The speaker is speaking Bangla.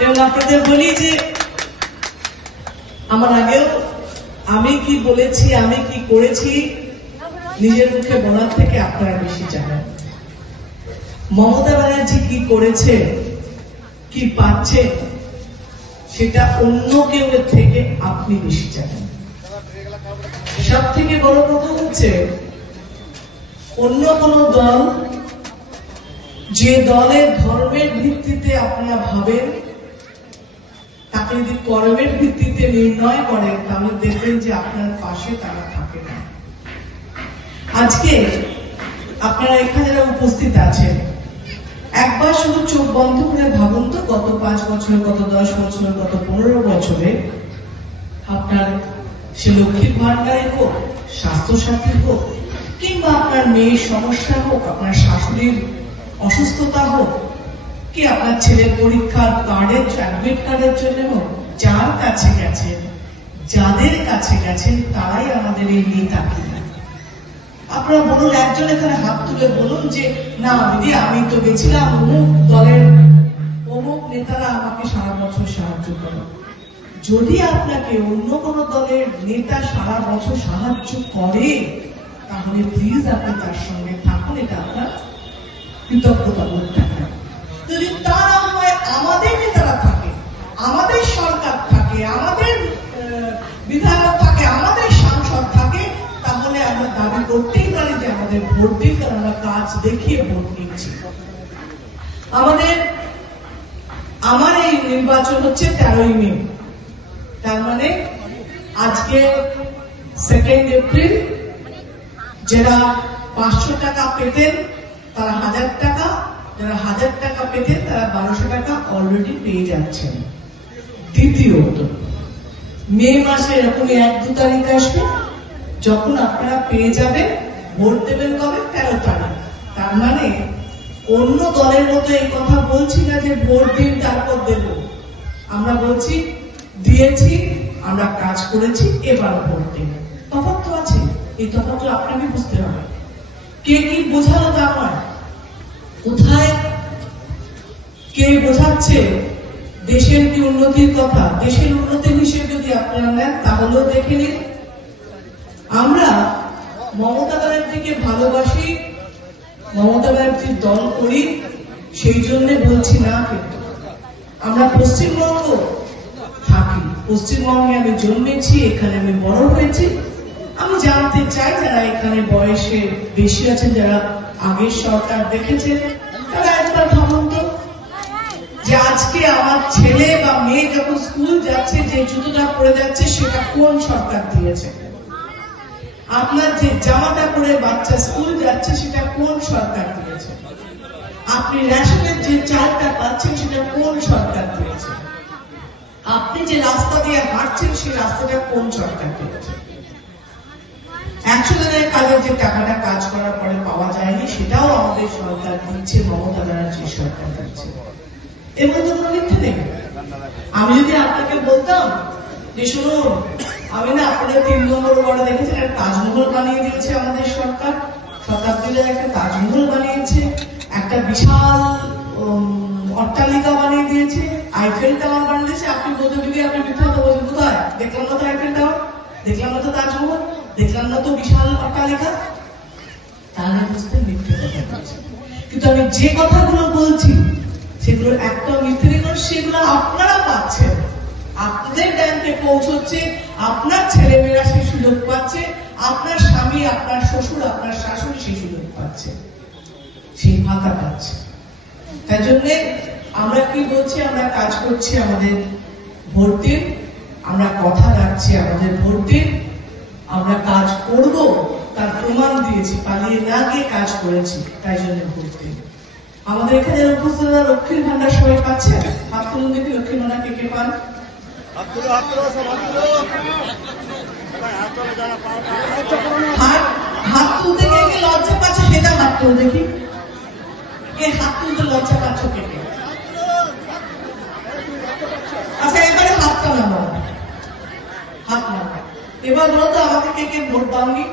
এবং আপনাদের বলি যে আমার আগেও আমি কি বলেছি, আমি কি করেছি নিজের মুখে বলার থেকে আপনারা বেশি জানেন। মমতা ব্যানার্জি কি করেছে, কি পাচ্ছে, সেটা অন্য কেউ থেকে আপনি বেশি জানেন। সব থেকে বড় কথা হচ্ছে, অন্য কোন দল, যে দলের ধর্মের ভিত্তিতে আপনারা ভাবেন, তাকে যদি কর্মের ভিত্তিতে নির্ণয় করেন, তাহলে দেখবেন যে আপনার পাশে তারা থাকে না। আজকে আপনারা এখানে যারা উপস্থিত আছেন, একবার শুধু চোখ বন্ধ করে ভাবুন তো, গত 5 বছর, গত 10 বছর, গত 15 বছরে আপনার সে লক্ষ্মীর ভান্ডারে হোক, স্বাস্থ্য সাথী হোক, কিংবা আপনার মেয়ের সমস্যা হোক, আপনার শাশুড়ির অসুস্থতা হোক, কি আপনার ছেলের পরীক্ষার কার্ডের, অ্যাডমিট কার্ডের জন্য হোক, যার কাছে গেছেন, যাদের কাছে গেছেন, তারাই আমাদের এই নেতা কিনা। আপনারা বলুন, একজন এখানে হাত তুলে বলুন যে না দিদি, আমি তো গেছিলাম, অমুক দলের অমুক নেতারা আমাকে সারা বছর সাহায্য করে। যদি আপনাকে অন্য কোন দলের নেতা সারা বছর সাহায্য করে, তাহলে প্লিজ আপনি তার সঙ্গে থাকুন, এটা আপনার কৃতজ্ঞতা বোধ থাকবে। যদি তা না হয়, আমাদের নেতারা থাকে, আমাদের সরকার থাকে, আমাদের বিধায়ক থাকে, আমাদের সাংসদ থাকে, তাহলে আমরা দাবি করতেই পারি যে আমাদের ভোট দিন, কারণ আমরা কাজ দেখিয়ে ভোট নিচ্ছি। আমার এই নির্বাচন হচ্ছে 13ই মে, তার মানে আজকে 2 এপ্রিল। যারা 500 টাকা পেতেন তারা 1000 টাকা, যারা 1000 টাকা পেতেন তারা 1200 টাকা অলরেডি পেয়ে যাচ্ছেন। দ্বিতীয়ত, মে মাসে এরকম 1-2 তারিখ আসবে, যখন আপনারা পেয়ে যাবেন, ভোট দেবেন কবে? 13 তারিখ। তার মানে অন্য দলের মতো এই কথা বলছি না যে ভোট দিন তারপর দেব। আমরা বলছি দিয়েছি, আমরা কাজ করেছি, এবার ভোট দিন। তফাৎ তো আছে, এই তফাৎ তো আপনাকে বুঝতে হবে। কে কি বোঝালো তা নয়, কোথায় কে বোঝাচ্ছে দেশের কি উন্নতির কথা, দেশের উন্নতির হিসেবে যদি আপনারা নেন, তাহলেও দেখে নিন। আমরা মমতা ব্যানার্জিকে ভালোবাসি, মমতা ব্যানার্জির দল করি, সেই জন্য বলছি না। কিন্তু আমরা পশ্চিমবঙ্গ থাকি, পশ্চিমবঙ্গে আমি জন্মেছি, এখানে আমি বড় হয়েছি। আমি জানতে চাই, যারা এখানে বয়সে বেশি আছেন, যারা আগের সরকার দেখেছেন, তারা একবার ভাবুন তো, যে আজকে আমার ছেলে বা মেয়ে যখন স্কুল যাচ্ছে, যে জুতোটা পরে যাচ্ছে, সেটা কোন সরকার দিয়েছে? আপনার যে জামাটা পরে বাচ্চা স্কুল যাচ্ছে, সেটা কোন সরকার দিয়েছে? আপনি রেশনের যে চালটা পাচ্ছেন, সেটা কোন সরকার দিয়েছে? আপনি যে রাস্তা দিয়ে হাঁটছেন, সেই রাস্তাটা কোন সরকার দিয়েছে? 100 দিনের কাজের যে টাকাটা কাজ করার পরে পাওয়া যায়নি, সেটাও আমাদের সরকার দিচ্ছে, মমতা ব্যানার্জির সরকার দিচ্ছে। এর মধ্যে কোনো মিথ্যে নেই। আমি যদি আপনাকে বলতাম যে শুনুন, আমি না আপনাদের 3 নম্বর ওয়ার্ডে দেখেছেন, একটা তাজমহল বানিয়ে দিয়েছে আমাদের সরকার, শতাব্দীর একটা তাজমহল বানিয়েছে, একটা বিশাল অট্টালিকা বানিয়ে দিয়েছে, আইফেল টাওয়ার বানিয়ে দিয়েছে, আপনি বলতে দিবি, আপনি মিথ্যা কথা বলছেন। কোথায়? দেখলাম না তো আইফেল টাওয়ার, দেখলাম না তো তাজমহল, দেখলাম না তো বিশাল অট্টালিকা। তাহলে বুঝতে মিথ্যে কথা বলছে। কিন্তু আমি যে কথাগুলো বলছি, সেগুলো একটা মিথ্যে নয়, সেগুলো আপনারা পাচ্ছেন, আপনাদের ব্যাংকে পৌঁছচ্ছে, আপনার ছেলেমেয়েরা সেই সুযোগ পাচ্ছে, আপনার স্বামী, আপনার শ্বশুর, আপনার শাশুড়ি সেই সুযোগ পাচ্ছে, সেই ভাতা পাচ্ছে। তাই জন্য আমরা কি বলছি, আমরা কাজ করছি আমাদের ভোট দিন, আমরা কথা রাখছি আমাদের ভোট দিন, আমরা কাজ করব, তার প্রমাণ দিয়েছি, পালিয়ে না গিয়ে কাজ করেছি, তাই জন্য ভোট দিন। আমাদের এখানে উপস্থিত লক্ষ্মীর ভান্ডার সবাই পাচ্ছে, হাত তুলুন দেখি, লক্ষ্মীর ভান্ডার কে কে পান? হাত তুলতে কে কে লজ্জা পাচ্ছে, সেটা হাত তুল দেখি। কে হাত তুলতে লজ্জা পাচ্ছ কে কে? আচ্ছা, এবারে হাতটা নামাও, হাত নামাও। এবার বলো তো আমাকে কে কে ভোট দাওনি?